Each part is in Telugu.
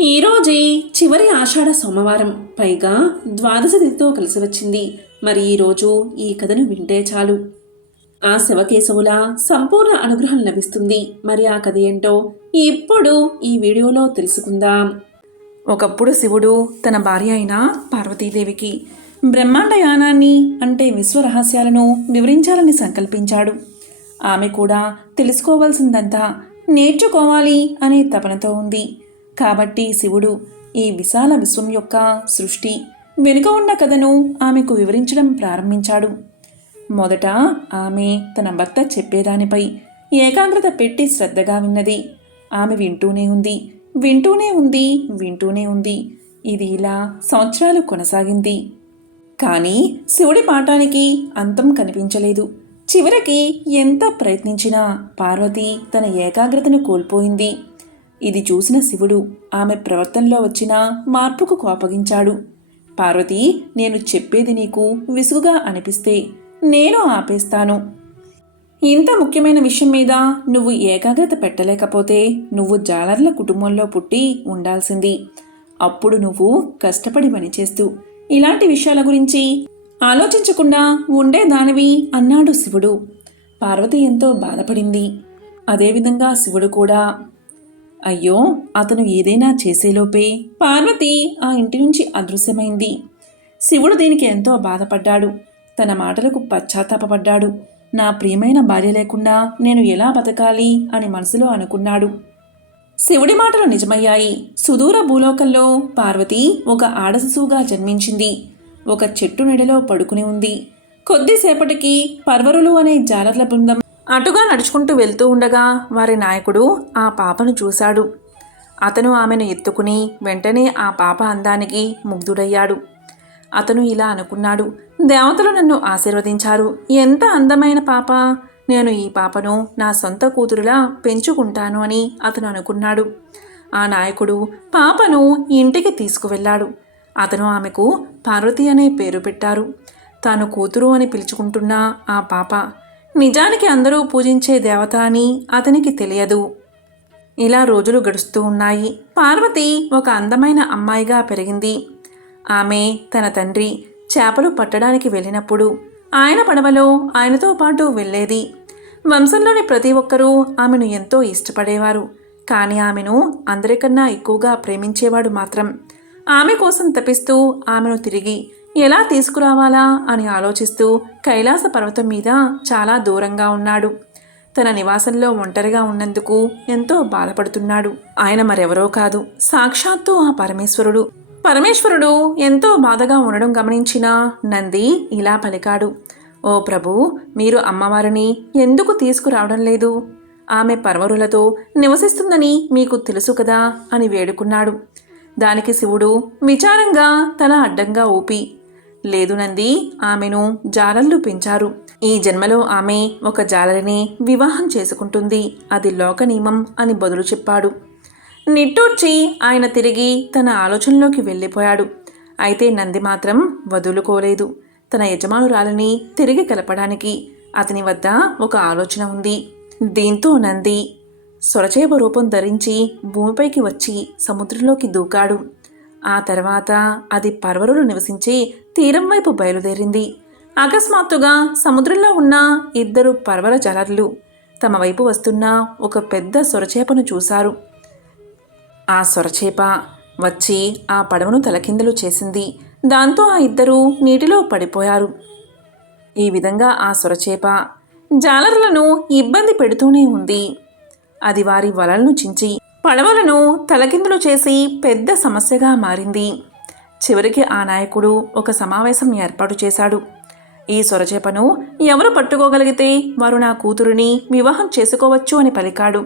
ఈరోజే చివరి ఆషాఢ సోమవారం, పైగా ద్వాదశ తిథితో కలిసి వచ్చింది. మరి ఈరోజు ఈ కథను వింటే చాలు, ఆ శివకేశవుల సంపూర్ణ అనుగ్రహం లభిస్తుంది. మరి ఆ కథ ఏంటో ఇప్పుడు ఈ వీడియోలో తెలుసుకుందాం. ఒకప్పుడు శివుడు తన భార్య అయిన పార్వతీదేవికి బ్రహ్మాండ యానాన్ని అంటే విశ్వరహస్యాలను వివరించాలని సంకల్పించాడు. ఆమె కూడా తెలుసుకోవాల్సిందంతా నేర్చుకోవాలి అనే తపనతో ఉంది. కాబట్టి శివుడు ఈ విశాల విశ్వం యొక్క సృష్టి వెనుక ఉన్న కథను ఆమెకు వివరించడం ప్రారంభించాడు. మొదట ఆమె తన భర్త చెప్పేదానిపై ఏకాగ్రత పెట్టి శ్రద్ధగా విన్నది. ఆమె వింటూనే ఉంది. ఇది ఇలా సంవత్సరాలు కొనసాగింది. కానీ శివుడి పాఠానికి అంతం కనిపించలేదు. చివరికి ఎంత ప్రయత్నించినా పార్వతి తన ఏకాగ్రతను కోల్పోయింది. ఇది చూసిన శివుడు ఆమె ప్రవర్తనలో వచ్చిన మార్పుకు కోపగించాడు. పార్వతి, నేను చెప్పేది నీకు విసుగుగా అనిపిస్తే నేను ఆపేస్తాను. ఇంత ముఖ్యమైన విషయం మీద నువ్వు ఏకాగ్రత పెట్టలేకపోతే నువ్వు జాలర్ల కుటుంబంలో పుట్టి ఉండాల్సింది. అప్పుడు నువ్వు కష్టపడి పనిచేస్తూ ఇలాంటి విషయాల గురించి ఆలోచించకుండా ఉండేదానివి అన్నాడు శివుడు. పార్వతి ఎంతో బాధపడింది. అదేవిధంగా శివుడు కూడా. అయ్యో, అతను ఏదైనా చేసేలోపే పార్వతి ఆ ఇంటి నుంచి అదృశ్యమైంది. శివుడు దీనికి ఎంతో బాధపడ్డాడు. తన మాటలకు పశ్చాత్తాపపడ్డాడు. నా ప్రియమైన భార్య లేకుండా నేను ఎలా బతకాలి అని మనసులో అనుకున్నాడు. శివుడి మాటలు నిజమయ్యాయి. సుదూర భూలోకంలో పార్వతి ఒక ఆడశిశువుగా జన్మించింది. ఒక చెట్టు నీడలో పడుకుని ఉంది. కొద్దిసేపటికి పర్వరులు అనే జాలర్ల బృందం అటుగా నడుచుకుంటూ వెళ్తూ ఉండగా వారి నాయకుడు ఆ పాపను చూశాడు. అతను ఆమెను ఎత్తుకుని వెంటనే ఆ పాప అందానికి ముగ్ధుడయ్యాడు. అతను ఇలా అనుకున్నాడు, దేవతలు నన్ను ఆశీర్వదించారు. ఎంత అందమైన పాప! నేను ఈ పాపను నా సొంత కూతురులా పెంచుకుంటాను అని అతను అనుకున్నాడు. ఆ నాయకుడు పాపను ఇంటికి తీసుకువెళ్ళాడు. అతను ఆమెకు పార్వతి అనే పేరు పెట్టారు. తాను కూతురు అని పిలుచుకుంటున్న ఆ పాప నిజానికి అందరూ పూజించే దేవత అని అతనికి తెలియదు. ఇలా రోజులు గడుస్తూ ఉన్నాయి. పార్వతి ఒక అందమైన అమ్మాయిగా పెరిగింది. ఆమె తన తండ్రి చేపలు పట్టడానికి వెళ్ళినప్పుడు ఆయన పడవలో ఆయనతో పాటు వెళ్ళేది. వంశంలోని ప్రతి ఒక్కరూ ఆమెను ఎంతో ఇష్టపడేవారు. కానీ ఆమెను అందరికన్నా ఎక్కువగా ప్రేమించేవాడు మాత్రం ఆమె కోసం తపిస్తూ ఆమెను తిరిగి ఎలా తీసుకురావాలా అని ఆలోచిస్తూ కైలాస పర్వతం మీద చాలా దూరంగా ఉన్నాడు. తన నివాసంలో ఒంటరిగా ఉన్నందుకు ఎంతో బాధపడుతున్నాడు. ఆయన మరెవరో కాదు, సాక్షాత్తు ఆ పరమేశ్వరుడు. పరమేశ్వరుడు ఎంతో బాధగా ఉండడం గమనించిన నంది ఇలా పలికాడు, ఓ ప్రభు, మీరు అమ్మవారిని ఎందుకు తీసుకురావడం లేదు? ఆమె పర్వరులతో నివసిస్తుందని మీకు తెలుసు కదా అని వేడుకున్నాడు. దానికి శివుడు విచారంగా తల అడ్డంగా ఊపి, లేదు నంది, ఆమెను జాలర్లు పెంచారు. ఈ జన్మలో ఆమె ఒక జాలరిని వివాహం చేసుకుంటుంది. అది లోక నియమం అని బదులు చెప్పాడు. నిట్టూర్చి ఆయన తిరిగి తన ఆలోచనలోకి వెళ్ళిపోయాడు. అయితే నంది మాత్రం వదులుకోలేదు. తన యజమానురాలిని తిరిగి కలపడానికి అతని వద్ద ఒక ఆలోచన ఉంది. దీంతో నంది సొరచేప రూపం ధరించి భూమిపైకి వచ్చి సముద్రంలోకి దూకాడు. ఆ తర్వాత అది పర్వరులు నివసించే తీరం వైపు బయలుదేరింది. అకస్మాత్తుగా సముద్రంలో ఉన్న ఇద్దరు పర్వత జలర్లు తమ వైపు వస్తున్న ఒక పెద్ద సొరచేపను చూశారు. ఆ సొరచేప వచ్చి ఆ పడవను తలకిందులు చేసింది. దాంతో ఆ ఇద్దరూ నీటిలో పడిపోయారు. ఈ విధంగా ఆ సొరచేప జాలర్లను ఇబ్బంది పెడుతూనే ఉంది. అది వారి వలలను చించి పడవలను తలకిందులు చేసి పెద్ద సమస్యగా మారింది. చివరికి ఆ నాయకుడు ఒక సమావేశం ఏర్పాటు చేశాడు. ఈ సొరచేపను ఎవరు పట్టుకోగలిగితే వారు నా కూతురుని వివాహం చేసుకోవచ్చు అని పలికాడు.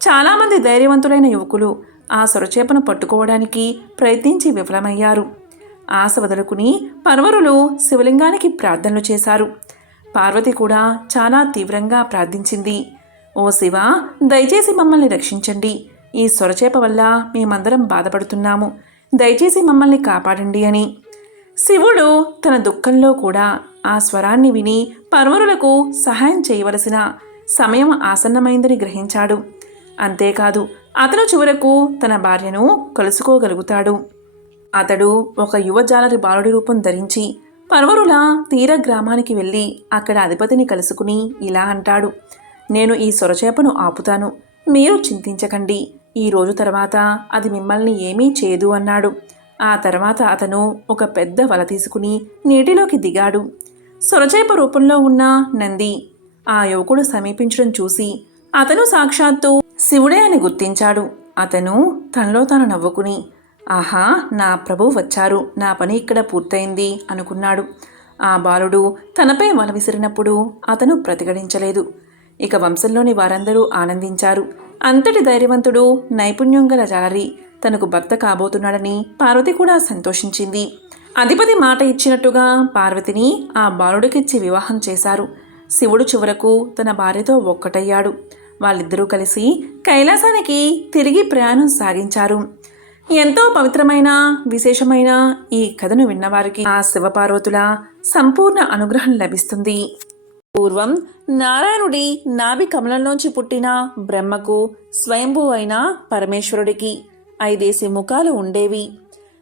చాలామంది ధైర్యవంతులైన యువకులు ఆ సొరచేపను పట్టుకోవడానికి ప్రయత్నించి విఫలమయ్యారు. ఆశ వదులుకుని పర్వరులు శివలింగానికి ప్రార్థనలు చేశారు. పార్వతి కూడా చాలా తీవ్రంగా ప్రార్థించింది, ఓ శివ, దయచేసి మమ్మల్ని రక్షించండి. ఈ సొరచేప వల్ల మేమందరం బాధపడుతున్నాము. దయచేసి మమ్మల్ని కాపాడండి అని. శివుడు తన దుఃఖంలో కూడా ఆ స్వరాన్ని విని పర్వరులకు సహాయం చేయవలసిన సమయం ఆసన్నమైందని గ్రహించాడు. అంతేకాదు అతను చివరకు తన భార్యను కలుసుకోగలుగుతాడు. అతడు ఒక యువజాలరి బాలుడి రూపం ధరించి పర్వరుల తీర గ్రామానికి వెళ్ళి అక్కడ అధిపతిని కలుసుకుని ఇలా అంటాడు: నేను ఈ సొరచేపను ఆపుతాను, మీరు చింతించకండి, ఈ రోజు తర్వాత అది మిమ్మల్ని ఏమీ చేయదు అన్నాడు. ఆ తర్వాత అతను ఒక పెద్ద వల తీసుకుని నీటిలోకి దిగాడు. సొరచేప రూపంలో ఉన్న నంది ఆ యువకుడు సమీపించడం చూసి అతను సాక్షాత్తు శివుడే అని గుర్తించాడు. అతను తనలో తాను నవ్వుకుని, ఆహా, నా ప్రభు వచ్చారు, నా పని ఇక్కడ పూర్తయింది అనుకున్నాడు. ఆ బాలుడు తనపై వల విసిరినప్పుడు అతను ప్రతిఘటించలేదు. ఇక వంశంలోని వారందరూ ఆనందించారు. అంతటి ధైర్యవంతుడు, నైపుణ్యం గల జాలరి తనకు భర్త కాబోతున్నాడని పార్వతి కూడా సంతోషించింది. అధిపతి మాట ఇచ్చినట్టుగా పార్వతిని ఆ బాలుడికిచ్చి వివాహం చేశారు. శివుడు చివరకు తన భార్యతో ఒక్కటయ్యాడు. వాళ్ళిద్దరూ కలిసి కైలాసానికి తిరిగి ప్రయాణం సాగించారు. ఎంతో పవిత్రమైన, విశేషమైన ఈ కథను విన్నవారికి ఆ శివపార్వతుల సంపూర్ణ అనుగ్రహం లభిస్తుంది. పూర్వం నారాయణుడి నాభి కమలంలోంచి పుట్టిన బ్రహ్మకు స్వయంభూ అయిన పరమేశ్వరుడికి 5 ముఖాలు ఉండేవి.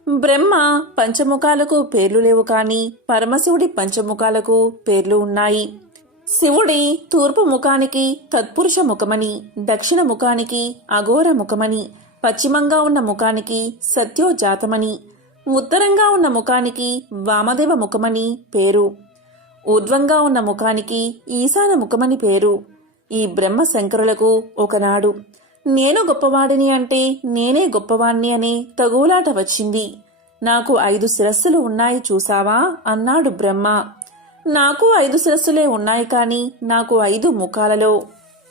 బ్రహ్మ పంచముఖాలకు పేర్లు లేవు, కానీ పరమశివుడి పంచముఖాలకు పేర్లు ఉన్నాయి. శివుడి తూర్పు ముఖానికి తత్పురుష ముఖమని, దక్షిణ ముఖానికి అఘోర ముఖమని, పశ్చిమంగా ఉన్న ముఖానికి సత్యోజాతమని, ఉత్తరంగా ఉన్న ముఖానికి వామదేవ ముఖమని పేరు, ఊర్ధ్వంగా ఉన్న ముఖానికి ఈశాన ముఖమని పేరు. ఈ బ్రహ్మ శంకరులకు ఒకనాడు నేను గొప్పవాడిని అంటే నేనే గొప్పవాణ్ణి అనే తగులాట వచ్చింది. నాకు 5 శిరస్సులు ఉన్నాయి చూసావా అన్నాడు బ్రహ్మ. నాకు 5 శిరస్సులే ఉన్నాయి, కానీ నాకు 5 ముఖాలలో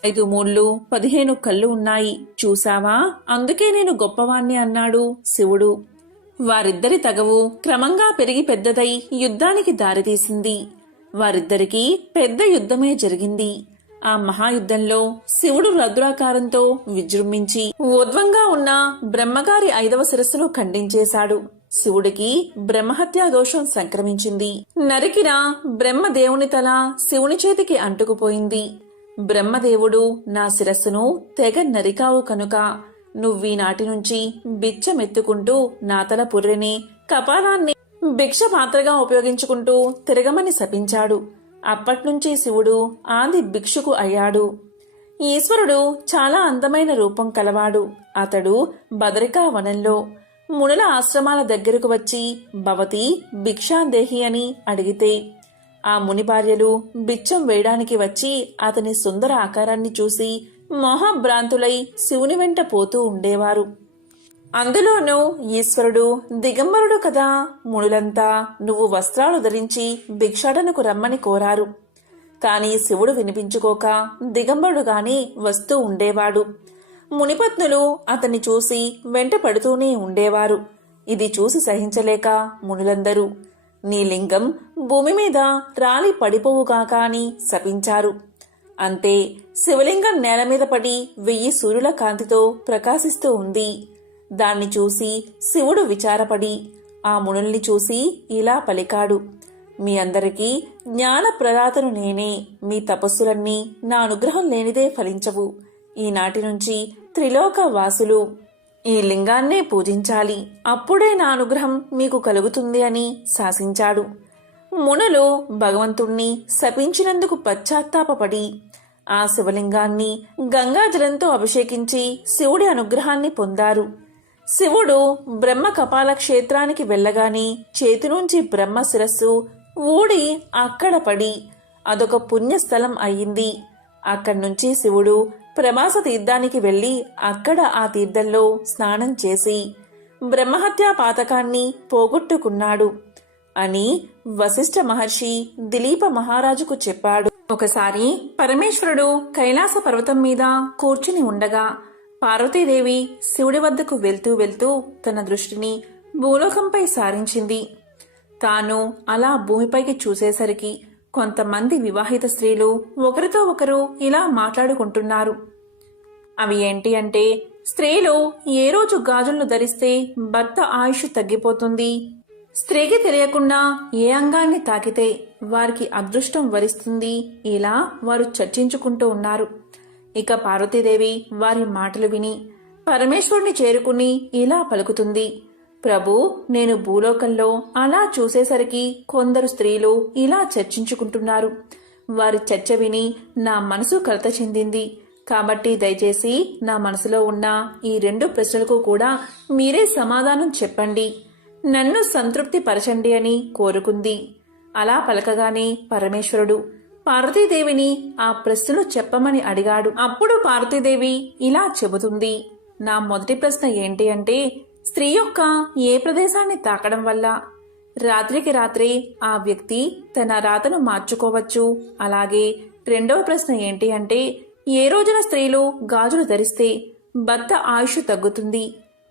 5 మూళ్ళు 15 కళ్ళు ఉన్నాయి చూసావా, అందుకే నేను గొప్పవాణ్ణి అన్నాడు శివుడు. వారిద్దరి తగవు క్రమంగా పెరిగి పెద్దదై యుద్ధానికి దారితీసింది. వారిద్దరికీ పెద్ద యుద్ధమే జరిగింది. ఆ మహాయుద్ధంలో శివుడు రుద్రాకారంతో విజృంభించి ఊర్ధ్వంగా ఉన్న బ్రహ్మగారి 5వ శిరస్సును ఖండించేశాడు. శివుడికి బ్రహ్మహత్యా దోషం సంక్రమించింది. నరికిన బ్రహ్మదేవుని తల శివుని చేతికి అంటుకుపోయింది. బ్రహ్మదేవుడు, నా శిరస్సును తెగ నరికావు కనుక నువ్వీనాటి నుంచి బిచ్చమెత్తుకుంటూ నా తల పుర్రెని, కపాలాన్ని భిక్ష పాత్రగా ఉపయోగించుకుంటూ తిరగమని శపించాడు. అప్పట్నుంచి శివుడు ఆది భిక్షుకు అయ్యాడు. ఈశ్వరుడు చాలా అందమైన రూపం కలవాడు. అతడు బదరికా వనంలో మునుల ఆశ్రమాల దగ్గరకు వచ్చి భవతి భిక్షాందేహి అని అడిగితే ఆ ముని భార్యలు బిచ్చం వేయడానికి వచ్చి అతని సుందర ఆకారాన్ని చూసి మోహభ్రాంతులై శివుని వెంట పోతూ ఉండేవారు. అందులోనూ ఈశ్వరుడు దిగంబరుడు కదా. మునులంతా నువ్వు వస్త్రాలు ధరించి భిక్షాటనకు రమ్మని కోరారు. కాని శివుడు వినిపించుకోక దిగంబరుడుగానే వస్తూ ఉండేవాడు. మునిపత్నులు అతన్ని చూసి వెంట పడుతూనే ఉండేవారు. ఇది చూసి సహించలేక మునులందరూ, నీ లింగం భూమి మీద రాలి పడిపోవుగాక అని శపించారు. అంతే, శివలింగం నేల మీద పడి 1000 సూర్యుల కాంతితో ప్రకాశిస్తూ ఉంది. దాన్ని చూసి శివుడు విచారపడి ఆ మునుల్ని చూసి ఇలా పలికాడు: మీ అందరికీ జ్ఞాన ప్రదాతను నేనే. మీ తపస్సులన్నీ నా అనుగ్రహం లేనిదే ఫలించవు. ఈనాటి నుంచి త్రిలోక వాసులు ఈ లింగాన్నే పూజించాలి, అప్పుడే నా అనుగ్రహం మీకు కలుగుతుంది అని శాసించాడు. మునులు భగవంతుణ్ణి శపించినందుకు పశ్చాత్తాపపడి ఆ శివలింగాన్ని గంగాజలంతో అభిషేకించి శివుడి అనుగ్రహాన్ని పొందారు. శివుడు బ్రహ్మ కపాల క్షేత్రానికి వెళ్ళగానే చేతినుంచి బ్రహ్మ శిరస్సు ఊడి అక్కడ పడి అదొక పుణ్యస్థలం అయ్యింది. అక్కడ్నుంచి శివుడు ప్రభాస తీర్థానికి వెళ్ళి అక్కడ ఆ తీర్థంలో స్నానం చేసి బ్రహ్మహత్యా పాతకాన్ని పోగొట్టుకున్నాడు అని వశిష్ఠ మహర్షి దిలీప మహారాజుకు చెప్పాడు. ఒకసారి పరమేశ్వరుడు కైలాస పర్వతం మీద కూర్చుని ఉండగా పార్వతీదేవి శివుడి వద్దకు వెళ్తూ వెళ్తూ తన దృష్టిని భూలోకంపై సారించింది. తాను అలా భూమిపైకి చూసేసరికి కొంతమంది వివాహిత స్త్రీలు ఒకరితో ఒకరు ఇలా మాట్లాడుకుంటున్నారు. అవి ఏంటి అంటే, స్త్రీలు ఏ రోజు గాజులను ధరిస్తే భర్త ఆయుష్ తగ్గిపోతుంది, స్త్రీకి తెలియకుండా ఏ అంగాన్ని తాకితే వారికి అదృష్టం వరిస్తుంది, ఇలా వారు చర్చించుకుంటూ ఉన్నారు. ఇక పార్వతీదేవి వారి మాటలు విని పరమేశ్వరుని చేరుకుని ఇలా పలుకుతుంది. ప్రభు, నేను భూలోకంలో అలా చూసేసరికి కొందరు స్త్రీలు ఇలా చర్చించుకుంటున్నారు. వారి చర్చ విని నా మనసు కలత చెందింది. కాబట్టి దయచేసి నా మనసులో ఉన్న ఈ 2 ప్రశ్నలకు కూడా మీరే సమాధానం చెప్పండి, నన్ను సంతృప్తి పరచండి అని కోరుకుంది. అలా పలకగానే పరమేశ్వరుడు పార్వతీదేవిని ఆ ప్రశ్నలు చెప్పమని అడిగాడు. అప్పుడు పార్వతీదేవి ఇలా చెబుతుంది. నా మొదటి ప్రశ్న ఏంటి అంటే, స్త్రీ యొక్క ఏ ప్రదేశాన్ని తాకడం వల్ల రాత్రికి రాత్రే ఆ వ్యక్తి తన రాతను మార్చుకోవచ్చు? అలాగే రెండవ ప్రశ్న ఏంటి అంటే, ఏ రోజున స్త్రీలు గాజులు ధరిస్తే భర్త ఆయుష్ తగ్గుతుంది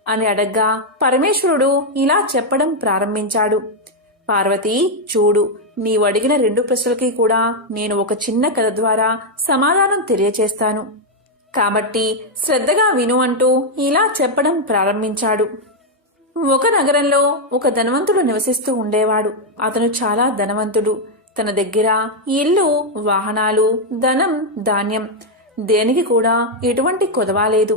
అని అడగ్గా పరమేశ్వరుడు ఇలా చెప్పడం ప్రారంభించాడు. పార్వతి, చూడు, నీవు అడిగిన 2 ప్రశ్నలకి కూడా నేను ఒక చిన్న కథ ద్వారా సమాధానం తెలియచేస్తాను. కాబట్టి శ్రద్ధగా విను అంటూ ఇలా చెప్పడం ప్రారంభించాడు. ఒక నగరంలో ఒక ధనవంతుడు నివసిస్తూ ఉండేవాడు. అతను చాలా ధనవంతుడు. తన దగ్గర ఇల్లు, వాహనాలు, ధనం, ధాన్యం దేనికి కూడా ఎటువంటి కొదవా లేదు.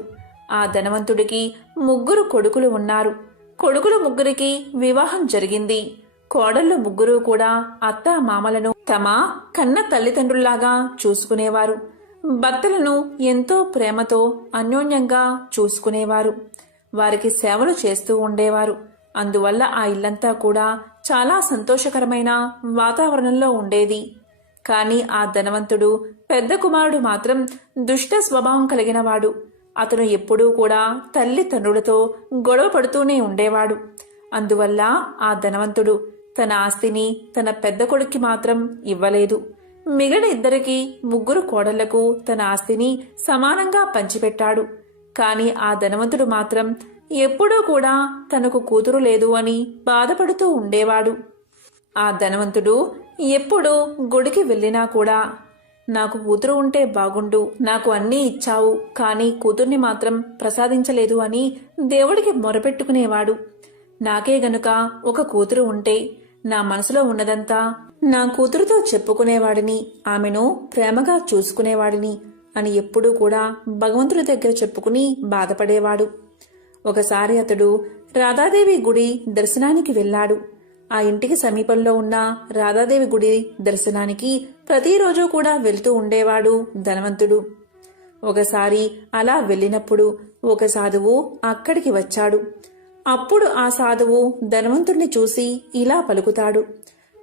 ఆ ధనవంతుడికి 3 కొడుకులు ఉన్నారు. కొడుకులు 3కి వివాహం జరిగింది. కోడళ్లు 3 కూడా అత్త మామలను తమ కన్న తల్లిదండ్రుల్లాగా చూసుకునేవారు. భర్తలను ఎంతో ప్రేమతో అన్యోన్యంగా చూసుకునేవారు. వారికి సేవలు చేస్తూ ఉండేవారు. అందువల్ల ఆ ఇల్లంతా కూడా చాలా సంతోషకరమైన వాతావరణంలో ఉండేది. కాని ఆ ధనవంతుడు పెద్ద కుమారుడు మాత్రం దుష్ట స్వభావం కలిగినవాడు. అతను ఎప్పుడూ కూడా తల్లిదండ్రులతో గొడవ పడుతూనే ఉండేవాడు. అందువల్ల ఆ ధనవంతుడు తన ఆస్తిని తన పెద్ద కొడుక్కి మాత్రం ఇవ్వలేదు. మిగిలిన 2కి 3 కోడళ్లకు తన ఆస్తిని సమానంగా పంచిపెట్టాడు. కాని ఆ ధనవంతుడు మాత్రం ఎప్పుడూ కూడా తనకు కూతురు లేదు అని బాధపడుతూ ఉండేవాడు. ఆ ధనవంతుడు ఎప్పుడు గుడికి వెళ్ళినా కూడా, నాకు కూతురు ఉంటే బాగుండు, నాకు అన్నీ ఇచ్చావు, కానీ కూతుర్ని మాత్రం ప్రసాదించలేదు అని దేవుడికి మొరపెట్టుకునేవాడు. నాకే గనుక ఒక కూతురు ఉంటే నా మనసులో ఉన్నదంతా నా కూతురుతో చెప్పుకునేవాడిని, ఆమెను ప్రేమగా చూసుకునేవాడిని అని ఎప్పుడూ కూడా భగవంతుడి దగ్గర చెప్పుకుని బాధపడేవాడు. ఒకసారి అతడు రాధాదేవి గుడి దర్శనానికి వెళ్ళాడు. ఆ ఇంటికి సమీపంలో ఉన్న రాధాదేవి గుడి దర్శనానికి ప్రతిరోజు కూడా వెళ్తూ ఉండేవాడు ధనవంతుడు. ఒకసారి అలా వెళ్ళినప్పుడు ఒక సాధువు అక్కడికి వచ్చాడు. అప్పుడు ఆ సాధువు ధనవంతుణ్ణి చూసి ఇలా పలుకుతాడు.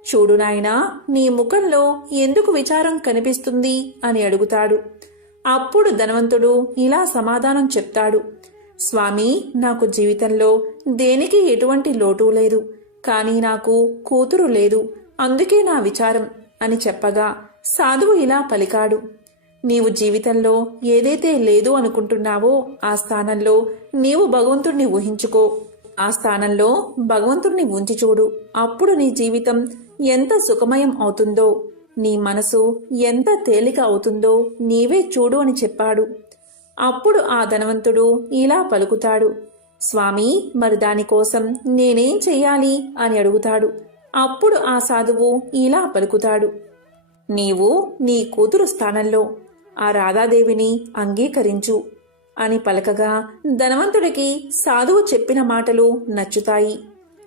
చూడు నాయనా, నీ ముఖంలో ఎందుకు విచారం కనిపిస్తుంది అని అడుగుతాడు. అప్పుడు ధనవంతుడు ఇలా సమాధానం చెప్తాడు. స్వామి, నాకు జీవితంలో దేనికి ఎటువంటి లోటు లేదు, కానీ నాకు కూతురు లేదు, అందుకే నా విచారం అని చెప్పగా సాధువు ఇలా పలికాడు. నీవు జీవితంలో ఏదైతే లేదు అనుకుంటున్నావో ఆ స్థానంలో నీవు భగవంతుణ్ణి ఊహించుకో. ఆ స్థానంలో భగవంతుణ్ణి ఉంచి చూడు. అప్పుడు నీ జీవితం ఎంత సుఖమయం అవుతుందో, నీ మనసు ఎంత తేలిక అవుతుందో నీవే చూడు అని చెప్పాడు. అప్పుడు ఆ ధనవంతుడు ఇలా పలుకుతాడు. స్వామి, మరి దానికోసం నేనేం చెయ్యాలి అని అడుగుతాడు. అప్పుడు ఆ సాధువు ఇలా పలుకుతాడు. నీవు నీ కూతురు స్థానంలో ఆ రాధాదేవిని అంగీకరించు అని పలకగా ధనవంతుడికి సాధువు చెప్పిన మాటలు నచ్చుతాయి.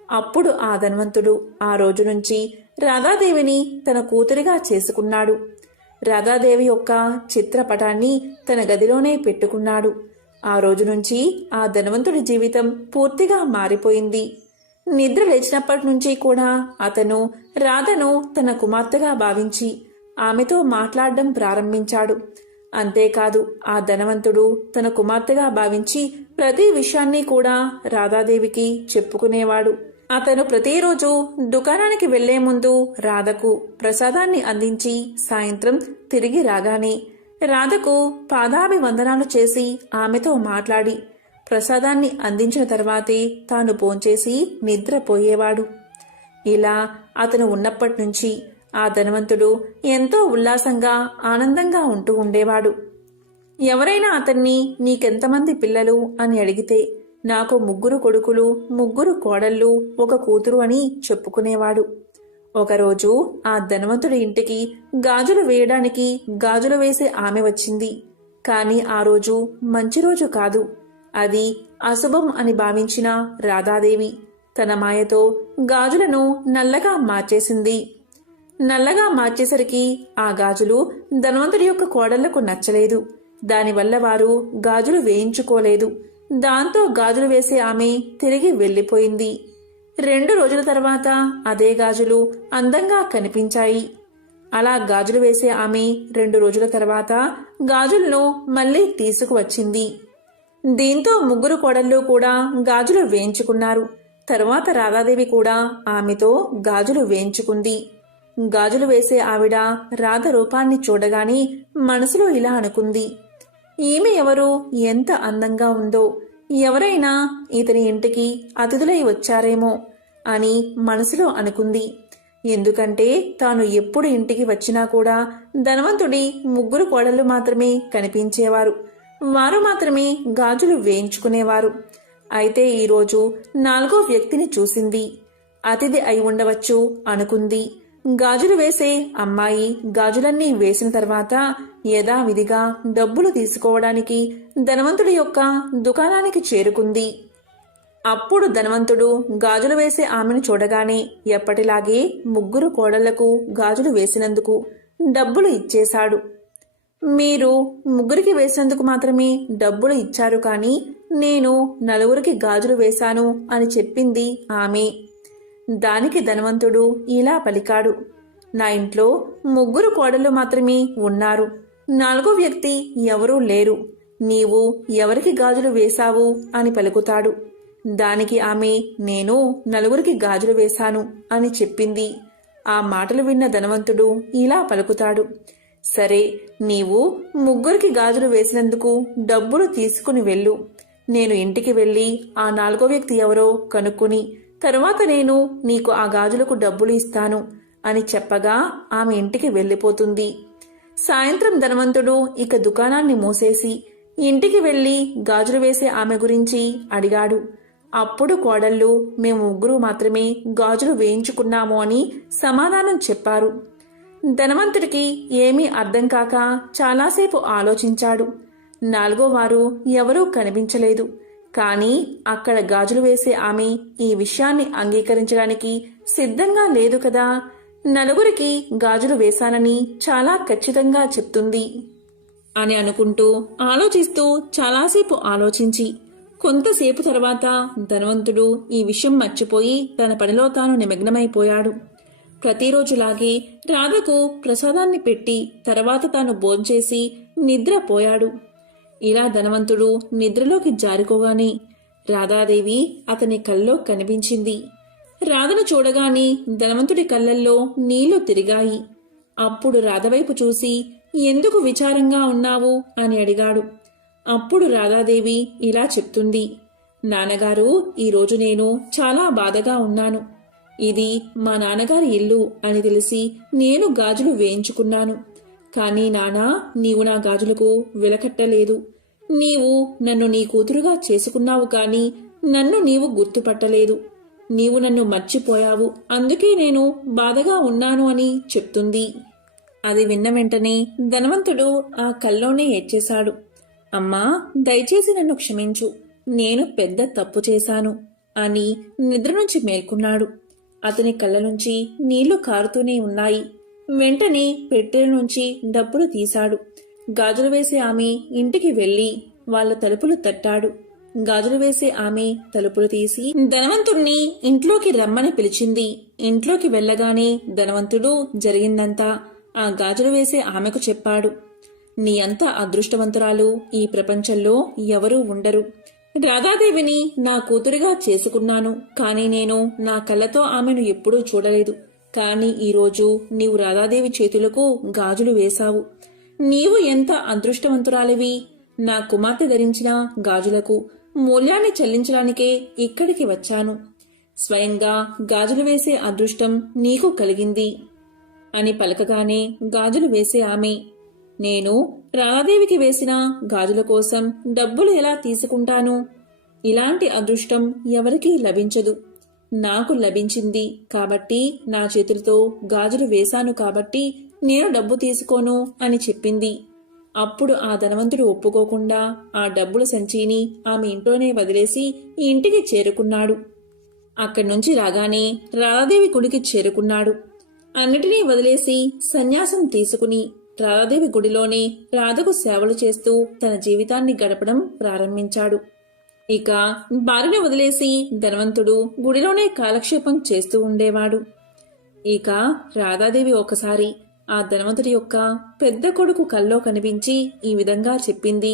అప్పుడు ఆ ధనవంతుడు ఆ రోజు నుంచి రాధాదేవిని తన కూతురిగా చేసుకున్నాడు. రాధాదేవి యొక్క చిత్రపటాన్ని తన గదిలోనే పెట్టుకున్నాడు. ఆ రోజు నుంచి ఆ ధనవంతుడి జీవితం పూర్తిగా మారిపోయింది. నిద్ర లేచినప్పటి నుంచి కూడా అతను రాధను తన కుమార్తెగా భావించి ఆమెతో మాట్లాడడం ప్రారంభించాడు. అంతేకాదు, ఆ ధనవంతుడు తన కుమార్తెగా భావించి ప్రతి విషయాన్ని కూడా రాధాదేవికి చెప్పుకునేవాడు. అతను ప్రతిరోజు దుకాణానికి వెళ్లే ముందు రాధకు ప్రసాదాన్ని అందించి సాయంత్రం తిరిగి రాగానే రాధకు పాదాభివందనాలు చేసి ఆమెతో మాట్లాడి ప్రసాదాన్ని అందించిన తర్వాతే తాను భోంచేసి నిద్రపోయేవాడు. ఇలా అతను ఉన్నప్పటి నుంచి ఆ ధనవంతుడు ఎంతో ఉల్లాసంగా ఆనందంగా ఉంటూ ఉండేవాడు. ఎవరైనా అతన్ని నీకెంతమంది పిల్లలు అని అడిగితే నాకు 3 కొడుకులు, 3 కోడళ్ళు, 1 కూతురు అని చెప్పుకునేవాడు. ఒకరోజు ఆ ధనవంతుడి ఇంటికి గాజులు వేయడానికి గాజులు వేసే ఆమె వచ్చింది. కాని ఆ రోజు మంచి రోజు కాదు. అది అశుభం అని భావించిన రాధాదేవి తన మాయతో గాజులను నల్లగా మార్చేసింది. నల్లగా మార్చేసరికి ఆ గాజులు ధనవంతుడి యొక్క కోడళ్లకు నచ్చలేదు. దానివల్ల వారు గాజులు వేయించుకోలేదు. దాంతో గాజులు వేసే ఆమె తిరిగి వెళ్లిపోయింది. 2 రోజుల తర్వాత అదే గాజులు అందంగా కనిపించాయి. అలా గాజులు వేసే ఆమె 2 రోజుల తర్వాత గాజులను మళ్లీ తీసుకువచ్చింది. దీంతో ముగ్గురు కోడళ్ళు కూడా గాజులు వేయించుకున్నారు. తరువాత రాధాదేవి కూడా ఆమెతో గాజులు వేయించుకుంది. గాజులు వేసే ఆవిడ రాధ రూపాన్ని చూడగానే మనసులో ఇలా అనుకుంది, ఈమె ఎవరు, ఎంత అందంగా ఉందో, ఎవరైనా ఇతని ఇంటికి అతిథులై వచ్చారేమో అని మనసులో అనుకుంది. ఎందుకంటే తాను ఎప్పుడు ఇంటికి వచ్చినా కూడా ధనవంతుడి ముగ్గురు కోడళ్ళు మాత్రమే కనిపించేవారు. వారు మాత్రమే గాజులు వేయించుకునేవారు. అయితే ఈరోజు 4వ వ్యక్తిని చూసింది. అతిథి అయి ఉండవచ్చు అనుకుంది. గాజులు వేసే అమ్మాయి గాజులన్నీ వేసిన తర్వాత యథావిధిగా డబ్బులు తీసుకోవడానికి ధనవంతుడి యొక్క దుకాణానికి చేరుకుంది. అప్పుడు ధనవంతుడు గాజులు వేసే ఆమెను చూడగానే ఎప్పటిలాగే ముగ్గురు కోడళ్లకు గాజులు వేసినందుకు డబ్బులు ఇచ్చేశాడు. మీరు ముగ్గురికి వేసినందుకు మాత్రమే డబ్బులు ఇచ్చారు, కానీ నేను 4కి గాజులు వేశాను అని చెప్పింది ఆమె. దానికి ధనవంతుడు ఇలా పలికాడు, నా ఇంట్లో ముగ్గురు కోడళ్ళు మాత్రమే ఉన్నారు, 4వ వ్యక్తి ఎవరూ లేరు. నీవు ఎవరికి గాజులు వేశావు అని పలుకుతాడు. దానికి ఆమె, నేను 4కి గాజులు వేశాను అని చెప్పింది. ఆ మాటలు విన్న ధనవంతుడు ఇలా పలుకుతాడు, సరే, నీవు ముగ్గురికి గాజులు వేసినందుకు డబ్బులు తీసుకుని వెళ్ళు. నేను ఇంటికి వెళ్ళి ఆ 4వ వ్యక్తి ఎవరో కనుక్కుని తరువాత నేను నీకు ఆ గాజులకు డబ్బులు ఇస్తాను అని చెప్పగా ఆమె ఇంటికి వెళ్ళిపోతుంది. సాయంత్రం ధనవంతుడు ఇక దుకాణాన్ని మూసేసి ఇంటికి వెళ్లి గాజులు వేసే ఆమె గురించి అడిగాడు. అప్పుడు కోడళ్ళు, మేము ముగ్గురు మాత్రమే గాజులు వేయించుకున్నాము అని సమాధానం చెప్పారు. ధనవంతుడికి ఏమీ అర్థం కాక చాలాసేపు ఆలోచించాడు. 4వ వారు ఎవరూ కనిపించలేదు. కానీ అక్కడ గాజులు వేసే ఆమె ఈ విషయాన్ని అంగీకరించడానికి సిద్ధంగా లేదు కదా. 4కి గాజులు వేశానని చాలా ఖచ్చితంగా చెప్తుంది అని అనుకుంటూ ఆలోచిస్తూ చాలాసేపు ఆలోచించి కొంతసేపు తర్వాత ధనవంతుడు ఈ విషయం మర్చిపోయి తన పనిలో తాను నిమగ్నమైపోయాడు. ప్రతిరోజులాగే రాధకు ప్రసాదాన్ని పెట్టి తర్వాత తాను భోంచేసి నిద్రపోయాడు. ఇలా ధనవంతుడు నిద్రలోకి జారుకోగానే రాధాదేవి అతని కల్లో కనిపించింది. రాధను చూడగానే ధనవంతుడి కళ్ళల్లో నీళ్లు తిరిగాయి. అప్పుడు రాధవైపు చూసి, ఎందుకు విచారంగా ఉన్నావు అని అడిగాడు. అప్పుడు రాధాదేవి ఇలా చెప్తుంది, నాన్నగారు, ఈరోజు నేను చాలా బాధగా ఉన్నాను. ఇది మా నాన్నగారి ఇల్లు అని తెలిసి నేను గాజులు వేయించుకున్నాను. కానీ నానా, నీవు నా గాజులకు వెలకట్టలేదు. నీవు నన్ను నీ కూతురుగా చేసుకున్నావు, కానీ నన్ను నీవు గుర్తుపట్టలేదు. నీవు నన్ను మర్చిపోయావు, అందుకే నేను బాధగా ఉన్నాను అని చెప్తుంది. అది విన్న వెంటనే ధనవంతుడు ఆ కల్లోనే ఏడ్చేశాడు. అమ్మా, దయచేసి నన్ను క్షమించు, నేను పెద్ద తప్పు చేశాను అని నిద్ర నుంచి మేల్కొన్నాడు. అతని కళ్ళ నుంచి నీళ్లు కారుతూనే ఉన్నాయి. వెంటనే పెట్టెల నుంచి డబ్బులు తీశాడు. గాజులు వేసే ఆమె ఇంటికి వెళ్లి వాళ్ళ తలుపులు తట్టాడు. గాజులు వేసే ఆమె తలుపులు తీసి ధనవంతుణ్ణి ఇంట్లోకి రమ్మని పిలిచింది. ఇంట్లోకి వెళ్లగానే ధనవంతుడు జరిగిందంతా ఆ గాజులు వేసే ఆమెకు చెప్పాడు. నీ అంత అదృష్టవంతురాలు ఈ ప్రపంచంలో ఎవరూ ఉండరు. రాధాదేవిని నా కూతురిగా చేసుకున్నాను, కానీ నేను నా కళ్ళతో ఆమెను ఎప్పుడూ చూడలేదు. కాని ఈరోజు నీవు రాధాదేవి చేతులకు గాజులు వేశావు. నీవు ఎంత అదృష్టవంతురాలివి. నా కుమార్తె ధరించిన గాజులకు మూల్యాన్ని చెల్లించడానికే ఇక్కడికి వచ్చాను. స్వయంగా గాజులు వేసే అదృష్టం నీకు కలిగింది అని పలకగానే గాజులు వేసే ఆమె, నేను రాధాదేవికి వేసిన గాజుల కోసం డబ్బులు ఎలా తీసుకుంటాను? ఇలాంటి అదృష్టం ఎవరికీ లభించదు. నాకు లభించింది కాబట్టి నా చేతులతో గాజులు వేశాను, కాబట్టి నేను డబ్బు తీసుకోను అని చెప్పింది. అప్పుడు ఆ ధనవంతుడు ఒప్పుకోకుండా ఆ డబ్బుల సంచిని ఆమె ఇంట్లోనే వదిలేసి ఇంటికి చేరుకున్నాడు. అక్కడి నుంచి రాగానే రాధాదేవి గుడికి చేరుకున్నాడు. అన్నిటినీ వదిలేసి సన్యాసం తీసుకుని రాధాదేవి గుడిలోనే రాధకు సేవలు చేస్తూ తన జీవితాన్ని గడపడం ప్రారంభించాడు. ఇక భార్యను వదిలేసి ధనవంతుడు గుడిలోనే కాలక్షేపం చేస్తూ ఉండేవాడు. ఇక రాధాదేవి ఒకసారి ఆ ధనవంతుడి యొక్క పెద్ద కొడుకు కల్లో కనిపించి ఈ విధంగా చెప్పింది,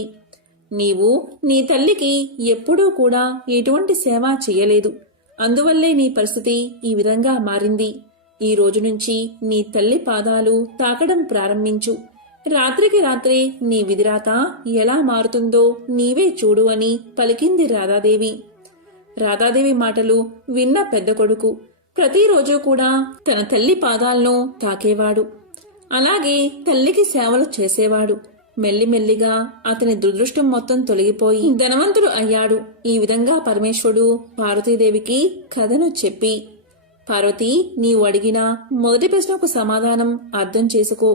నీవు నీ తల్లికి ఎప్పుడూ కూడా ఎటువంటి సేవ చెయ్యలేదు. అందువల్లే నీ పరిస్థితి ఈ విధంగా మారింది. ఈ రోజు నుంచి నీ తల్లి పాదాలు తాకడం ప్రారంభించు. రాత్రికి రాత్రే నీ విధిరాత ఎలా మారుతుందో నీవే చూడు అని పలికింది రాధాదేవి. రాధాదేవి మాటలు విన్న పెద్ద కొడుకు ప్రతిరోజు కూడా తన తల్లి పాదాలను తాకేవాడు. అలాగే తల్లికి సేవలు చేసేవాడు. మెల్లిమెల్లిగా అతని దురదృష్టం మొత్తం తొలగిపోయి ధనవంతుడు అయ్యాడు. ఈ విధంగా పరమేశ్వరుడు పార్వతీదేవికి కథను చెప్పి, పార్వతి, నీవు అడిగిన మొదటి ప్రశ్నకు సమాధానం అర్థం చేసుకో.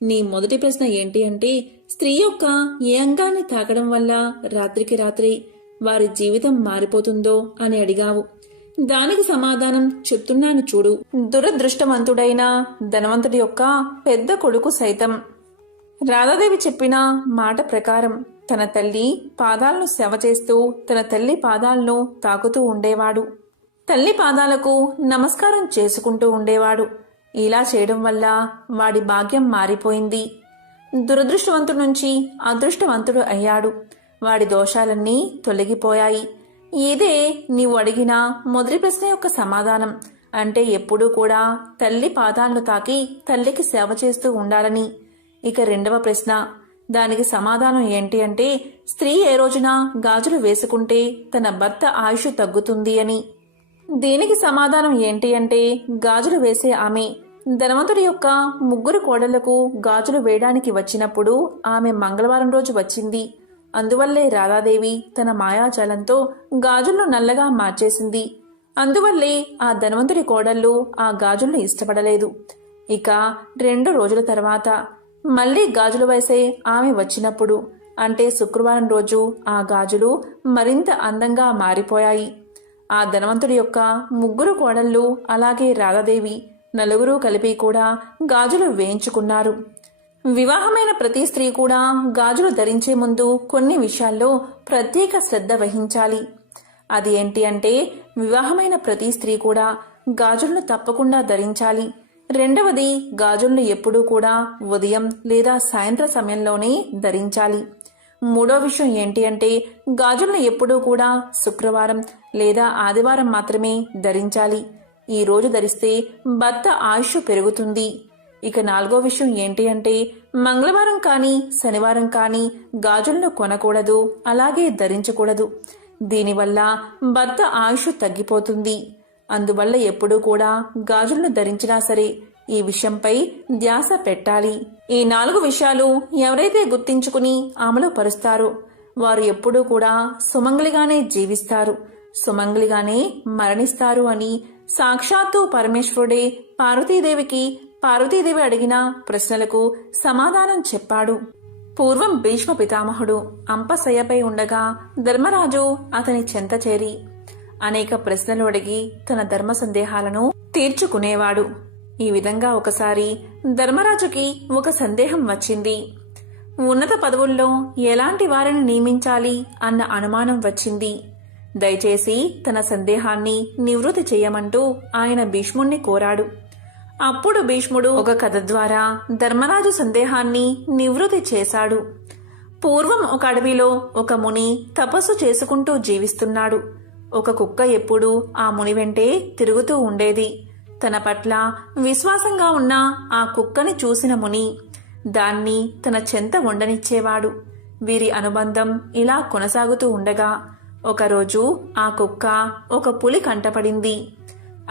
నీ మొదటి ప్రశ్న ఏంటి అంటే, స్త్రీ యొక్క ఏ అంగాన్ని తాకడం వల్ల రాత్రికి రాత్రి వారి జీవితం మారిపోతుందో అని అడిగావు. దానికి సమాధానం చెప్తున్నాను చూడు. దురదృష్టవంతుడైన ధనవంతుడి యొక్క పెద్ద కొడుకు సైతం రాధాదేవి చెప్పిన మాట ప్రకారం తన తల్లి పాదాలను సేవ చేస్తూ తన తల్లి పాదాలను తాకుతూ ఉండేవాడు. తల్లి పాదాలకు నమస్కారం చేసుకుంటూ ఉండేవాడు. ఇలా చేయడం వల్ల వాడి భాగ్యం మారిపోయింది. దురదృష్టవంతుడి నుంచి అదృష్టవంతుడు అయ్యాడు. వాడి దోషాలన్నీ తొలగిపోయాయి. ఇదే నీవు అడిగిన మొదటి ప్రశ్న యొక్క సమాధానం. అంటే ఎప్పుడూ కూడా తల్లి పాదాలను తాకి తల్లికి సేవ చేస్తూ ఉండాలని. ఇక రెండవ ప్రశ్న, దానికి సమాధానం ఏంటి అంటే, స్త్రీ ఏ రోజున గాజులు వేసుకుంటే తన భర్త ఆయుష్ తగ్గుతుంది అని. దీనికి సమాధానం ఏంటి అంటే, గాజులు వేసే ఆమె ధనవంతుడి యొక్క ముగ్గురు కోడళ్లకు గాజులు వేయడానికి వచ్చినప్పుడు ఆమె మంగళవారం రోజు వచ్చింది. అందువల్లే రాధాదేవి తన మాయాజాలంతో గాజులను నల్లగా మార్చేసింది. అందువల్లే ఆ ధనవంతుడి కోడళ్ళు ఆ గాజులను ఇష్టపడలేదు. ఇక 2 రోజుల తర్వాత మళ్లీ గాజులు వేసే ఆమె వచ్చినప్పుడు, అంటే శుక్రవారం రోజు ఆ గాజులు మరింత అందంగా మారిపోయాయి. ఆ ధనవంతుడి యొక్క ముగ్గురు కోడళ్ళు అలాగే రాధాదేవి నలుగురు కలిపి కూడా గాజులు వేయించుకున్నారు. వివాహమైన ప్రతి స్త్రీ కూడా గాజులు ధరించే ముందు కొన్ని విషయాల్లో ప్రత్యేక శ్రద్ధ వహించాలి. అది ఏంటి అంటే, వివాహమైన ప్రతి స్త్రీ కూడా గాజులను తప్పకుండా ధరించాలి. రెండవది, గాజులను ఎప్పుడూ కూడా ఉదయం లేదా సాయంత్ర సమయంలోనే ధరించాలి. మూడో విషయం ఏంటి అంటే, గాజులను ఎప్పుడూ కూడా శుక్రవారం లేదా ఆదివారం మాత్రమే ధరించాలి. ఈ రోజు ధరిస్తే భర్త ఆయుష్ పెరుగుతుంది. ఇక నాలుగో విషయం ఏంటి అంటే, మంగళవారం కానీ శనివారం కానీ గాజులను కొనకూడదు, అలాగే ధరించకూడదు. దీనివల్ల భర్త ఆయుష్ తగ్గిపోతుంది. అందువల్ల ఎప్పుడూ కూడా గాజులను ధరించినా సరే ఈ విషయంపై ధ్యాస పెట్టాలి. ఈ 4 విషయాలు ఎవరైతే గుర్తించుకుని అమలు పరుస్తారో వారు ఎప్పుడూ కూడా సుమంగళిగానే జీవిస్తారు, సుమంగళిగానే మరణిస్తారు అని సాక్షాత్తు పరమేశ్వరుడే పార్వతీదేవి అడిగిన ప్రశ్నలకు సమాధానం చెప్పాడు. పూర్వం భీష్మ పితామహుడు అంపశయ్యపై ఉండగా ధర్మరాజు అతని చెంత చేరి అనేక ప్రశ్నలు అడిగి తన ధర్మ సందేహాలను తీర్చుకునేవాడు. ఈ విధంగా ఒకసారి ధర్మరాజుకి ఒక సందేహం వచ్చింది. ఉన్నత పదవుల్లో ఎలాంటి వారిని నియమించాలి అన్న అనుమానం వచ్చింది. దయచేసి తన సందేహాన్ని నివృత్తి చేయమంటూ ఆయన భీష్ముణ్ణి కోరాడు. అప్పుడు భీష్ముడు ఒక కథ ద్వారా ధర్మరాజు సందేహాన్ని నివృత్తి చేశాడు. పూర్వం ఒక అడవిలో ఒక ముని తపస్సు చేసుకుంటూ జీవిస్తున్నాడు. ఒక కుక్క ఎప్పుడూ ఆ ముని వెంటే తిరుగుతూ ఉండేది. తన పట్ల విశ్వాసంగా ఉన్న ఆ కుక్కని చూసిన ముని దాన్ని తన చెంత ఉండనిచ్చేవాడు. వీరి అనుబంధం ఇలా కొనసాగుతూ ఉండగా ఒకరోజు ఆ కుక్క ఒక పులి కంటపడింది.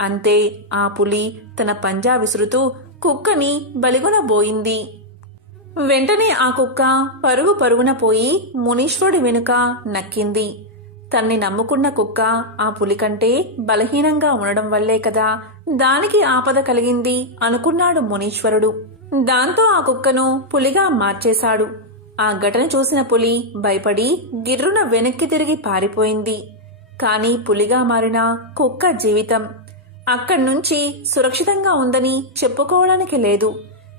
అంతే, ఆ పులి తన పంజా విసురుతూ కుక్కని బలిగొనబోయింది. వెంటనే ఆ కుక్క పరుగున పోయి మునీశ్వరుడి వెనుక నక్కింది. తన్ని నమ్ముకున్న కుక్క ఆ పులి కంటే బలహీనంగా ఉండడం వల్లే కదా దానికి ఆపద కలిగింది అనుకున్నాడు మునీశ్వరుడు. దాంతో ఆ కుక్కను పులిగా మార్చేశాడు. ఆ ఘటన చూసిన పులి భయపడి గిర్రున వెనక్కి తిరిగి పారిపోయింది. కానీ పులిగా మారిన కుక్క జీవితం అక్కడ్నుంచి సురక్షితంగా ఉందని చెప్పుకోవడానికి లేదు.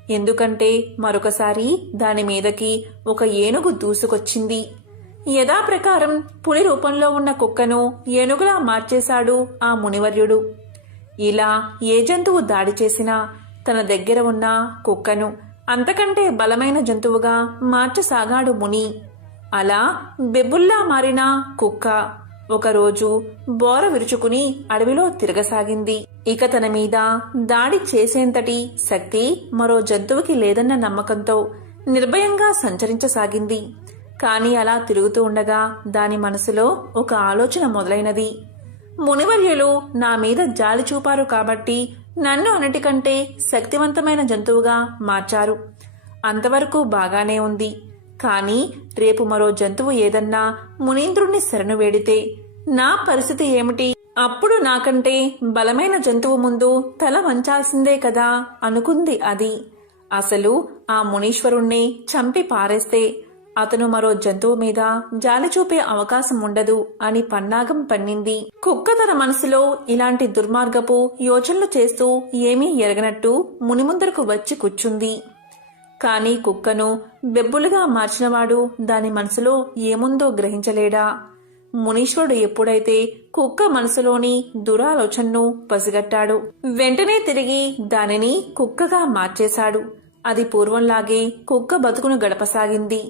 ఎందుకంటే మరొకసారి దాని మీదకి ఒక ఏనుగు దూసుకొచ్చింది. యథాప్రకారం పులి రూపంలో ఉన్న కుక్కను ఏనుగులా మార్చేశాడు ఆ మునివర్యుడు. ఇలా ఏ జంతువు దాడి చేసినా తన దగ్గర ఉన్న కుక్కను అంతకంటే బలమైన జంతువుగా మార్చసాగాడు ముని. అలా బెబ్బుల్లా మారిన కుక్క ఒకరోజు బోర విరుచుకుని అడవిలో తిరగసాగింది. ఇక తన మీద దాడి చేసేంతటి శక్తి మరో జంతువుకి లేదన్న నమ్మకంతో నిర్భయంగా సంచరించసాగింది. కాని అలా తిరుగుతూ ఉండగా దాని మనసులో ఒక ఆలోచన మొదలైనది. మునివర్యులు నా మీద జాలి చూపారు కాబట్టి నన్ను అన్నిటికంటే శక్తివంతమైన జంతువుగా మార్చారు. అంతవరకు బాగానే ఉంది. కాని రేపు మరో జంతువు ఏదన్నా మునీంద్రుణ్ణి శరణు వేడితే నా పరిస్థితి ఏమిటి? అప్పుడు నాకంటే బలమైన జంతువు ముందు తల వంచాల్సిందే కదా అనుకుంది అది. అసలు ఆ మునీశ్వరుణ్ణి చంపి పారేస్తే అతను మరో జంతువు మీద జాలి చూపే అవకాశం ఉండదు అని పన్నాగం పన్నింది. కుక్క తన మనసులో ఇలాంటి దుర్మార్గపు యోచనలు చేస్తూ ఏమీ ఎరగనట్టు మునిముందరకు వచ్చి కూర్చుంది. కాని కుక్కను బెబ్బులుగా మార్చినవాడు దాని మనసులో ఏముందో గ్రహించలేడా? మునీశ్వరుడు ఎప్పుడైతే కుక్క మనసులోని దురాలోచనను పసిగట్టాడు, వెంటనే తిరిగి దానిని కుక్కగా మార్చేశాడు. అది పూర్వంలాగే కుక్క బతుకును గడపసాగింది.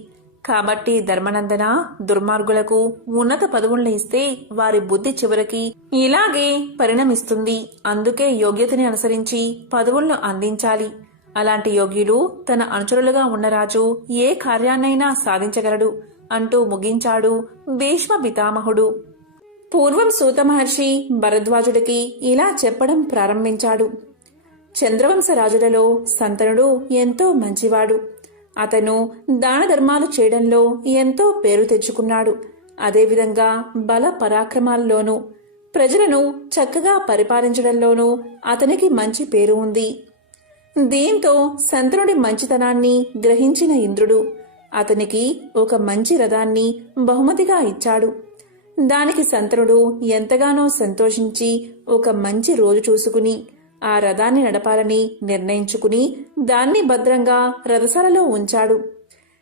కాబట్టి ధర్మనందన, దుర్మార్గులకు ఉన్నత పదవులను ఇస్తే వారి బుద్ధి చివరికి ఇలాగే పరిణమిస్తుంది. అందుకే యోగ్యతని అనుసరించి పదవులను అందించాలి. అలాంటి యోగ్యులు తన అనుచరులుగా ఉన్న రాజు ఏ కార్యాన్నైనా సాధించగలడు అంటూ ముగించాడు భీష్మ పితామహుడు. పూర్వం సూత మహర్షి భరద్వాజుడికి ఇలా చెప్పడం ప్రారంభించాడు. చంద్రవంశ రాజులలో సంతనుడు ఎంతో మంచివాడు. అతను దాన ధర్మాలు చేయడంలో ఎంతో పేరు తెచ్చుకున్నాడు. అదేవిధంగా బల పరాక్రమాల్లోనూ ప్రజలను చక్కగా పరిపాలించడంలోనూ అతనికి మంచి పేరు ఉంది. దీంతో సంతనుడి మంచితనాన్ని గ్రహించిన ఇంద్రుడు అతనికి ఒక మంచి రథాన్ని బహుమతిగా ఇచ్చాడు. దానికి సంతనుడు ఎంతగానో సంతోషించి ఒక మంచి రోజు చూసుకుని ఆ రథాన్ని నడపాలని నిర్ణయించుకుని దాన్ని భద్రంగా రథశాలలో ఉంచాడు.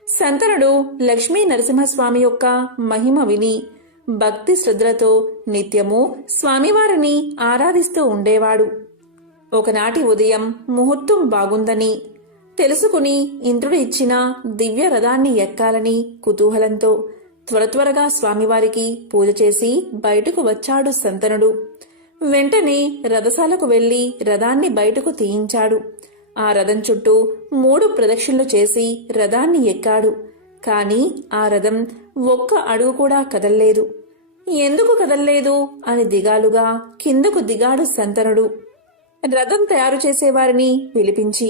సంతనుడు లక్ష్మీ నరసింహస్వామి యొక్క మహిమ విని భక్తి శ్రద్ధలతో నిత్యము స్వామివారిని ఆరాధిస్తూ ఉండేవాడు. ఒకనాటి ఉదయం ముహూర్తం బాగుందని తెలుసుకుని ఇంద్రుడు ఇచ్చిన దివ్య రథాన్ని ఎక్కాలని కుతూహలంతో త్వరగా స్వామివారికి పూజ చేసి బయటకు వచ్చాడు సంతనుడు. వెంటనే రథశాలకు వెళ్లి రథాన్ని బయటకు తీయించాడు. ఆ రథం చుట్టూ 3 ప్రదక్షిణలు చేసి రథాన్ని ఎక్కాడు. కాని ఆ రథం ఒక్క అడుగు కూడా కదల్లేదు. ఎందుకు కదల్లేదు అని దిగాలుగా కిందకు దిగాడు సంతనుడు. రథం తయారు చేసేవారిని పిలిపించి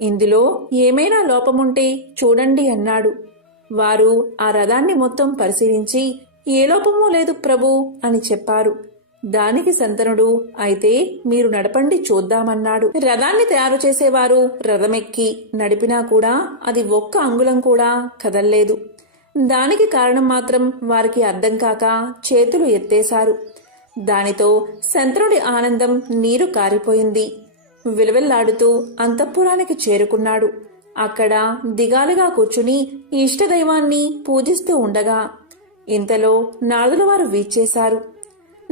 ఇందులో ఏమైనా లోపముంటే చూడండి అన్నాడు. వారు ఆ రథాన్ని మొత్తం పరిశీలించి ఏ లోపమూ లేదు ప్రభు అని చెప్పారు. దానికి సంతనుడు అయితే మీరు నడపండి చూద్దామన్నాడు. రథాన్ని తయారు చేసేవారు రథమెక్కి నడిపినా కూడా అది ఒక్క అంగుళం కూడా కదల్లేదు. దానికి కారణం మాత్రం వారికి అర్థం కాక చేతులు ఎత్తేశారు. దానితో సంతనుడి ఆనందం నీరు కారిపోయింది. విలవిల్లాడుతూ అంతఃపురానికి చేరుకున్నాడు. అక్కడ దిగాలుగా కూర్చుని ఇష్టదైవాన్ని పూజిస్తూ ఉండగా ఇంతలో నారదుల వారు వీచేశారు.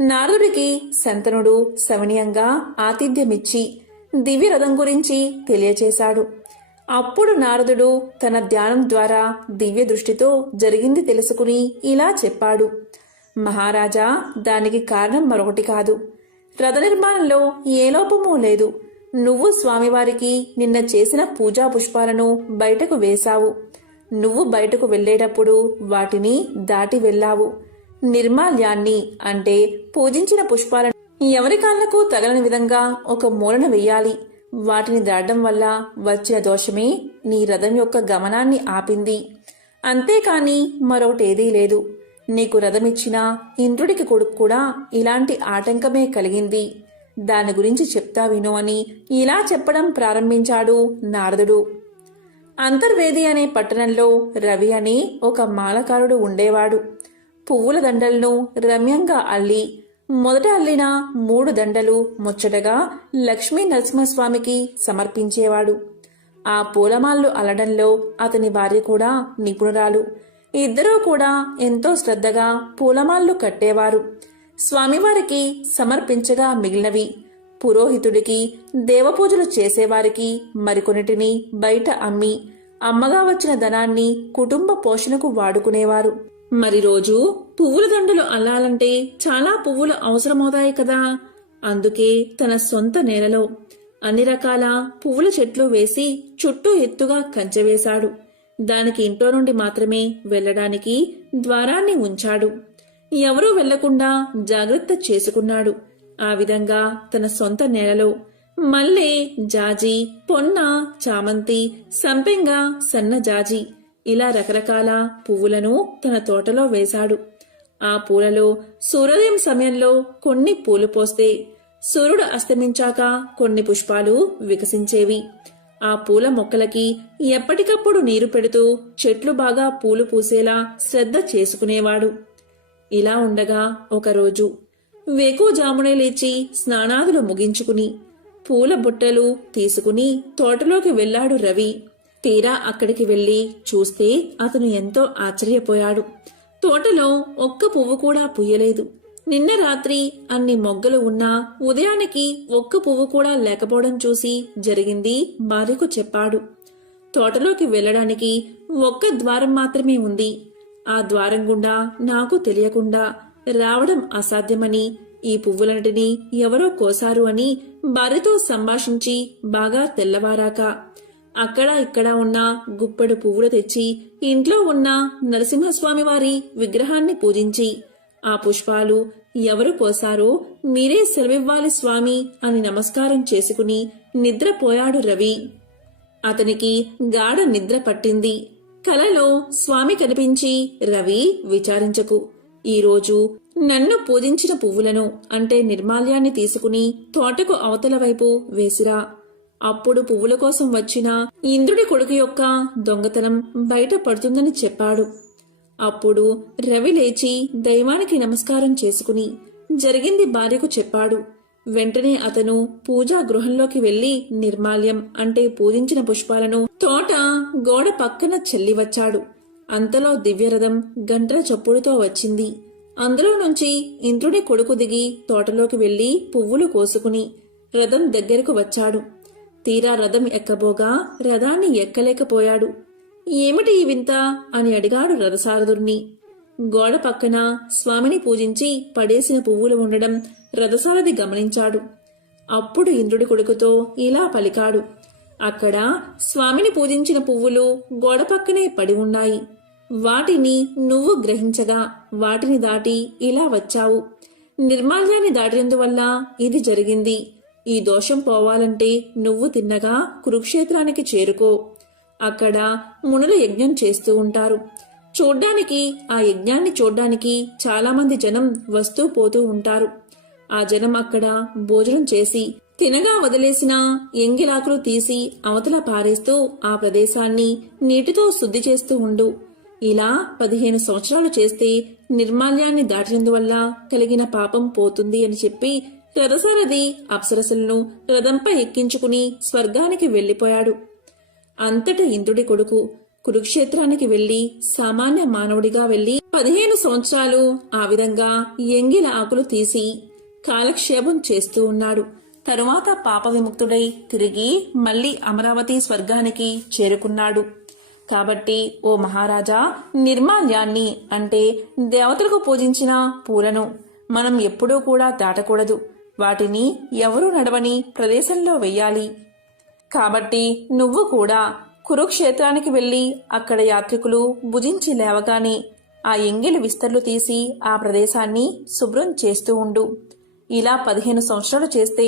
నారదుడికి సంతనుడు సవినయంగా ఆతిథ్యమిచ్చి దివ్యరథం గురించి తెలియచేశాడు. అప్పుడు నారదుడు తన ధ్యానం ద్వారా దివ్య దృష్టితో జరిగింది తెలుసుకుని ఇలా చెప్పాడు. మహారాజా, దానికి కారణం మరొకటి కాదు. రథ నిర్మాణంలో ఏ లోపమూ లేదు. నువ్వు స్వామివారికి నిన్న చేసిన పూజా పుష్పాలను బయటకు వేశావు. నువ్వు బయటకు వెళ్లేటప్పుడు వాటిని దాటి వెళ్లావు. నిర్మాల్యాన్ని అంటే పూజించిన పుష్పాలను ఎవరి కాళ్లకు తగలని విధంగా ఒక మూలన వెయ్యాలి. వాటిని దాటడం వల్ల వచ్చిన దోషమే నీ రథం యొక్క గమనాన్ని ఆపింది. అంతేకాని మరొకటేదీ లేదు. నీకు రథమిచ్చిన ఇంద్రుడికి కొడుకు కూడా ఇలాంటి ఆటంకమే కలిగింది. దాని గురించి చెప్తా విను అని ఇలా చెప్పడం ప్రారంభించాడు నారదుడు. అంతర్వేది అనే పట్టణంలో రవి అని ఒక మాలకారుడు ఉండేవాడు. పువ్వుల దండలను రమ్యంగా అల్లి మొదట అల్లిన 3 దండలు ముచ్చటగా లక్ష్మీ నరసింహస్వామికి సమర్పించేవాడు. ఆ పూలమాలలు అల్లడంలో అతని భార్య కూడా నిపుణురాలు. ఇద్దరూ కూడా ఎంతో శ్రద్ధగా పూలమాలలు కట్టేవారు. స్వామివారికి సమర్పించగా మిగిలినవి పురోహితుడికి, దేవపూజలు చేసేవారికి మరికొన్నిటిని బయట అమ్మి అమ్మగా వచ్చిన ధనాన్ని కుటుంబ పోషణకు వాడుకునేవారు. మరి రోజు పువ్వుల దండలు అల్లాలంటే చాలా పువ్వులు అవసరమవుతాయి కదా. అందుకే తన సొంత నేలలో అన్ని రకాల పువ్వుల చెట్లు వేసి చుట్టూ ఎత్తుగా కంచె వేశాడు. దానికి ఇంట్లో నుండి మాత్రమే వెళ్లడానికి ద్వారాన్ని ఉంచాడు. ఎవరూ వెళ్లకుండా జాగ్రత్త చేసుకున్నాడు. ఆ విధంగా తన సొంత నేలలో మల్లె, జాజి, పొన్న, చామంతి, సంపెంగ, సన్నజాజి ఇలా రకరకాల పువ్వులను తన తోటలో వేశాడు. ఆ పూలలో సూర్యోదయం సమయంలో కొన్ని పూలు పోస్తే సూర్యుడు అస్తమించాక కొన్ని పుష్పాలు వికసించేవి. ఆ పూల మొక్కలకి ఎప్పటికప్పుడు నీరు పెడుతూ చెట్లు బాగా పూలు పూసేలా శ్రద్ధ చేసుకునేవాడు. ఇలా ఉండగా ఒకరోజు వేకువజామునే లేచి స్నానాదులు ముగించుకుని పూల బుట్టలు తీసుకుని తోటలోకి వెళ్లాడు రవి. తీరా అక్కడికి వెళ్లి చూస్తే అతను ఎంతో ఆశ్చర్యపోయాడు. తోటలో ఒక్క పువ్వు కూడా పూయలేదు. నిన్న రాత్రి అన్ని మొగ్గలు ఉన్నా ఉదయానికి ఒక్క పువ్వు కూడా లేకపోవడం చూసి జరిగింది భార్యకు చెప్పాడు. తోటలోకి వెళ్లడానికి ఒక్క ద్వారం మాత్రమే ఉంది. ఆ ద్వారం గుండా నాకు తెలియకుండా రావడం అసాధ్యమని, ఈ పువ్వులన్నిటినీ ఎవరో కోసారు అని భార్యతో సంభాషించి బాగా తెల్లవారాక అక్కడ ఇక్కడ ఉన్న గుప్పెడు పువ్వులు తెచ్చి ఇంట్లో ఉన్న నరసింహస్వామి వారి విగ్రహాన్ని పూజించి ఆ పుష్పాలు ఎవరు కోసారో మీరే సెలవివ్వాలి స్వామి అని నమస్కారం చేసుకుని నిద్రపోయాడు రవి. అతనికి గాఢ నిద్ర పట్టింది. కలలో స్వామి కనిపించి, రవి విచారించకు, ఈరోజు నన్ను పూజించిన పువ్వులను అంటే నిర్మాల్యాన్ని తీసుకుని తోటకు అవతల వైపు వేసిరా. అప్పుడు పువ్వుల కోసం వచ్చిన ఇంద్రుడి కొడుకు యొక్క దొంగతనం బయట పడుతుందని చెప్పాడు. అప్పుడు రవి లేచి దైవానికి నమస్కారం చేసుకుని జరిగింది భార్యకు చెప్పాడు. వెంటనే అతను పూజా గృహంలోకి వెళ్లి నిర్మాల్యం అంటే పూజించిన పుష్పాలను తోట గోడ పక్కన చెల్లివచ్చాడు. అంతలో దివ్యరథం గంటల చప్పుడుతో వచ్చింది. అందులో నుంచి ఇంద్రుడి కొడుకు దిగి తోటలోకి వెళ్లి పువ్వులు కోసుకుని రథం దగ్గరకు వచ్చాడు. తీరా రథం ఎక్కబోగా రథాన్ని ఎక్కలేకపోయాడు. ఏమిటి ఈ వింత అని అడిగాడు రథసారథుణ్ణి. గోడ పక్కన స్వామిని పూజించి పడేసిన పువ్వులు ఉండడం రథసారథి గమనించాడు. అప్పుడు ఇంద్రుడి కొడుకుతో ఇలా పలికాడు. అక్కడ స్వామిని పూజించిన పువ్వులు గోడ పక్కనే పడి ఉన్నాయి. వాటిని నువ్వు గ్రహించగా వాటిని దాటి ఇలా వచ్చావు. నిర్మాల్యాన్ని దాటినందువల్ల ఇది జరిగింది. ఈ దోషం పోవాలంటే నువ్వు తిన్నగా కురుక్షేత్రానికి చేరుకో. అక్కడ మునులు యజ్ఞం చేస్తూ ఉంటారు. చూడ్డానికి ఆ యజ్ఞాన్ని చూడ్డానికి చాలా మంది జనం వస్తూ పోతూ ఉంటారు. ఆ జనం అక్కడ భోజనం చేసి తినగా వదిలేసిన ఎంగిలాకులు తీసి అవతల పారేస్తూ ఆ ప్రదేశాన్ని నీటితో శుద్ధి చేస్తూ ఉండు. ఇలా 15 సంవత్సరాలు చేస్తే నిర్మాల్యాన్ని దాటినందువల్ల కలిగిన పాపం పోతుంది అని చెప్పి రథసారథి అప్సరసలను రథంపై ఎక్కించుకుని స్వర్గానికి వెళ్లిపోయాడు. అంతటా ఇంద్రుడి కొడుకు కురుక్షేత్రానికి వెళ్లి సామాన్య మానవుడిగా వెళ్లి 15 సంవత్సరాలు ఆ విధంగా ఎంగిల ఆకులు తీసి కాలక్షేపం చేస్తూ ఉన్నాడు. తరువాత పాప విముక్తుడై తిరిగి మళ్లీ అమరావతి స్వర్గానికి చేరుకున్నాడు. కాబట్టి ఓ మహారాజా, నిర్మాల్యాన్ని అంటే దేవతలకు పూజించిన పూలను మనం ఎప్పుడూ కూడా దాటకూడదు. వాటిని ఎవరూ నడవని ప్రదేశంలో వెయ్యాలి. కాబట్టి నువ్వు కూడా కురుక్షేత్రానికి వెళ్లి అక్కడ యాత్రికులు భుజించి లేవగానే ఆ ఎంగిలి విస్తర్లు తీసి ఆ ప్రదేశాన్ని శుభ్రం చేస్తూ ఉండు. ఇలా 15 సంవత్సరాలు చేస్తే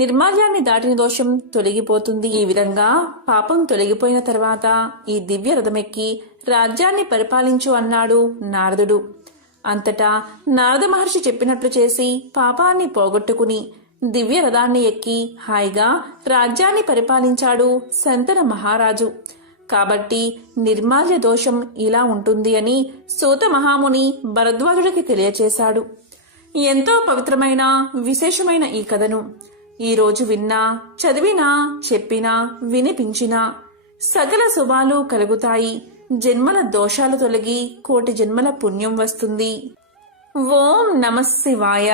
నిర్మాల్యాన్ని దాటిన దోషం తొలగిపోతుంది. ఈ విధంగా పాపం తొలగిపోయిన తర్వాత ఈ దివ్య రథమెక్కి రాజ్యాన్ని పరిపాలించు అన్నాడు నారదుడు. అంతటా నారద మహర్షి చెప్పినట్లు చేసి పాపాన్ని పోగొట్టుకుని దివ్య రథాన్ని ఎక్కి హాయిగా రాజ్యాన్ని పరిపాలించాడు శంతన మహారాజు. కాబట్టి నిర్మాల్య దోషం ఇలా ఉంటుంది అని సూత మహాముని భరద్వాజుడికి తెలియచేశాడు. ఎంతో పవిత్రమైన విశేషమైన ఈ కథను ఈరోజు విన్నా, చదివినా, చెప్పినా, వినిపించినా సకల శుభాలు కలుగుతాయి. జన్మల దోషాలు తొలగి కోటి జన్మల పుణ్యం వస్తుంది. ఓం నమః శివాయ.